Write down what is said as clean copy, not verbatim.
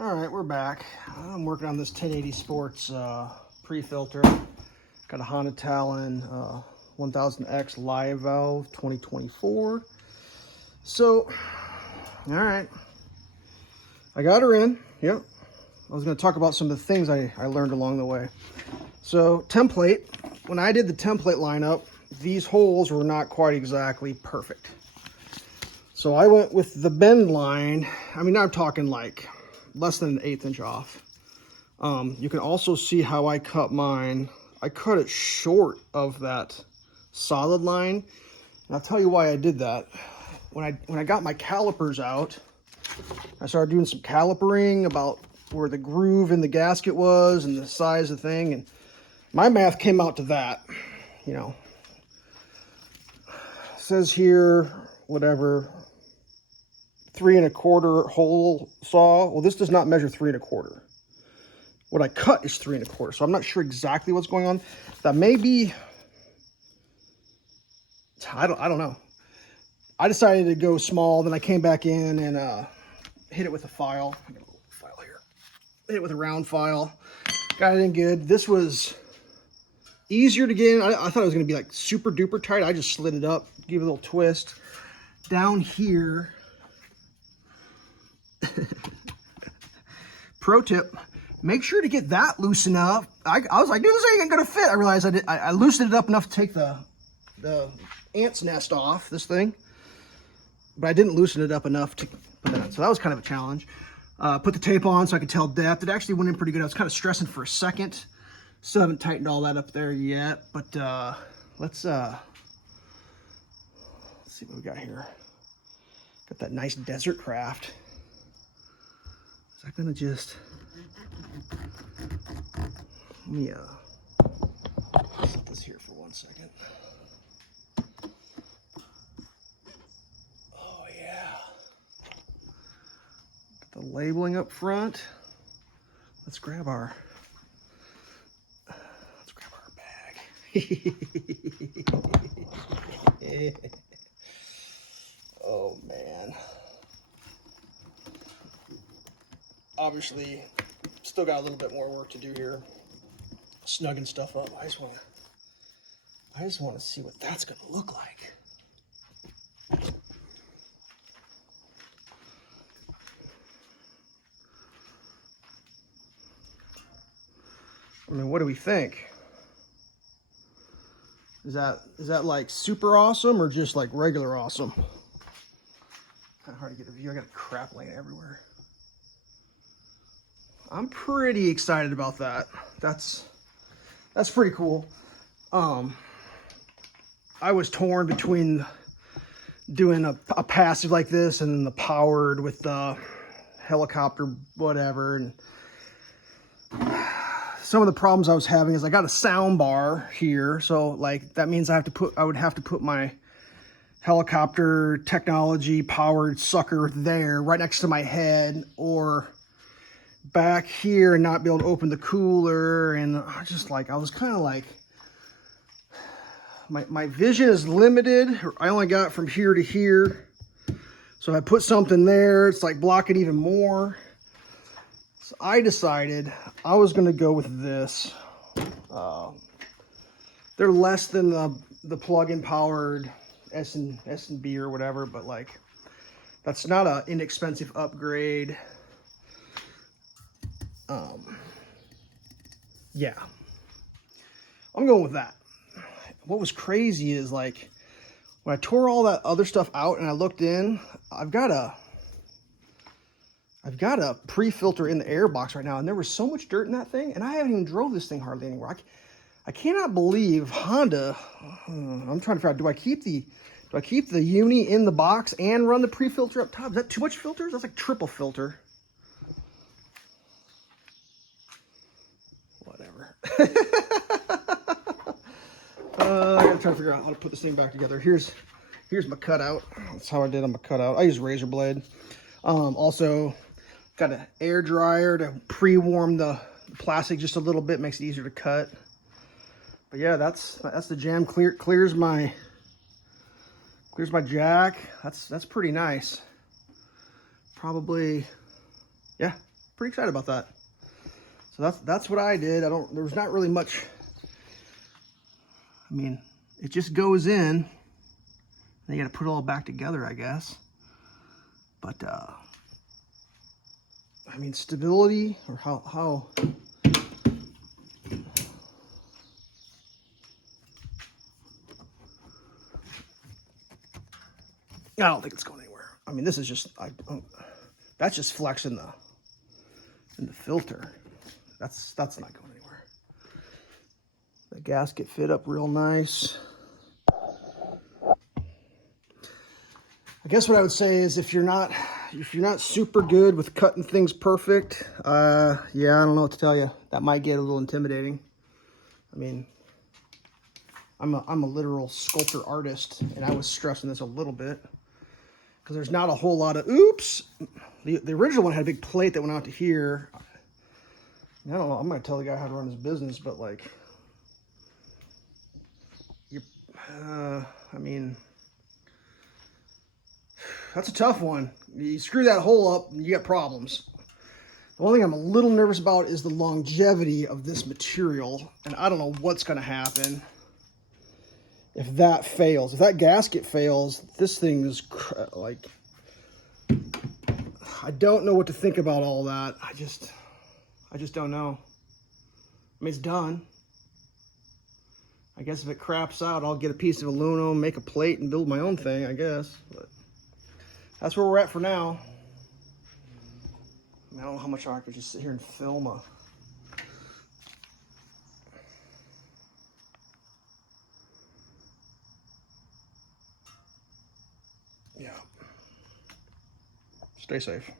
All right, we're back. I'm working on this 1080 Sports pre-filter. Got a Honda Talon 1000X live valve 2024. So, all right, I got her in. Yep. I was going to talk about some of the things I learned along the way. So, template. When I did the template lineup, these holes were not quite exactly perfect. So I went with the bend line. I mean, I'm talking like less than an 1/8 inch off. You can also see how I cut mine. I cut it short of that solid line. And I'll tell you why I did that. When I got my calipers out, I started doing some calipering about where the groove in the gasket was and the size of the thing. And my math came out to that, you know. It says here, whatever, 3 1/4 hole saw. Well, this does not measure 3 1/4. What I cut is 3 1/4. So I'm not sure exactly what's going on. That may be, I don't know. I decided to go small. Then I came back in and hit it with a file. I got a little file here. Hit it with a round file. Got it in good. This was easier to get in. I thought it was going to be like super duper tight. I just slid it up, gave it a little twist. Down here, pro tip, make sure to get that loose enough. I was like, dude, this ain't gonna fit. I realized I loosened it up enough to take the ant's nest off this thing, but I didn't loosen it up enough to put that on. So that was kind of a challenge. Put the tape on so I could tell depth. It actually went in pretty good. I was kind of stressing for a second. Still haven't tightened all that up there yet, but let's see what we got here. Got that nice Desertcraft. Is that gonna just, let me set this here for 1 second. Oh yeah. Got the labeling up front. Let's grab our bag. Oh man. Obviously, still got a little bit more work to do here, snugging stuff up. I just want to see what that's going to look like. I mean, what do we think? Is that like super awesome or just like regular awesome? Kind of hard to get a view. I got crap laying everywhere. I'm pretty excited about that. That's pretty cool. I was torn between doing a passive like this and then the powered with the helicopter whatever, and some of the problems I was having is I got a sound bar here, so like that means I would have to put my helicopter technology powered sucker there right next to my head, or back here and not be able to open the cooler. And I was kind of like, my vision is limited. I only got from here to here, so if I put something there, it's like blocking even more. So I decided I was going to go with this. They're less than the plug-in powered S&B or whatever, but like that's not an inexpensive upgrade. Yeah, I'm going with that. What was crazy is like when I tore all that other stuff out and I looked in, I've got a pre-filter in the air box right now, and there was so much dirt in that thing, and I haven't even drove this thing hardly anywhere. I cannot believe Honda. I'm trying to figure out, do I keep the uni in the box and run the pre-filter up top? Is that too much filters? That's like triple filter. Whatever. I gotta try to figure out how to put this thing back together. Here's my cutout. That's how I did on my cutout. I use razor blade. Also got an air dryer to pre-warm the plastic just a little bit, makes it easier to cut. But yeah, that's the jam. Clears my jack. That's pretty nice. Probably, yeah, pretty excited about that. So that's what I did. There's not really much. I mean, it just goes in. And you got to put it all back together, I guess. But I mean, stability, or how I don't think it's going anywhere. I mean, this is just, that's just flex in the filter. That's not going anywhere. The gasket fit up real nice. I guess what I would say is if you're not super good with cutting things perfect, yeah, I don't know what to tell you. That might get a little intimidating. I mean, I'm a literal sculptor artist, and I was stressing this a little bit because there's not a whole lot of, oops. The original one had a big plate that went out to here. I don't know, I'm gonna tell the guy how to run his business, but like, I mean, that's a tough one. You screw that hole up, you got problems. The only thing I'm a little nervous about is the longevity of this material, and I don't know what's gonna happen if that fails. If that gasket fails, this thing is like, I don't know what to think about all that. I just don't know. I mean, it's done. I guess if it craps out, I'll get a piece of aluminum, make a plate, and build my own thing, I guess. But that's where we're at for now. I don't know how much I could just sit here and film a... Yeah. Stay safe.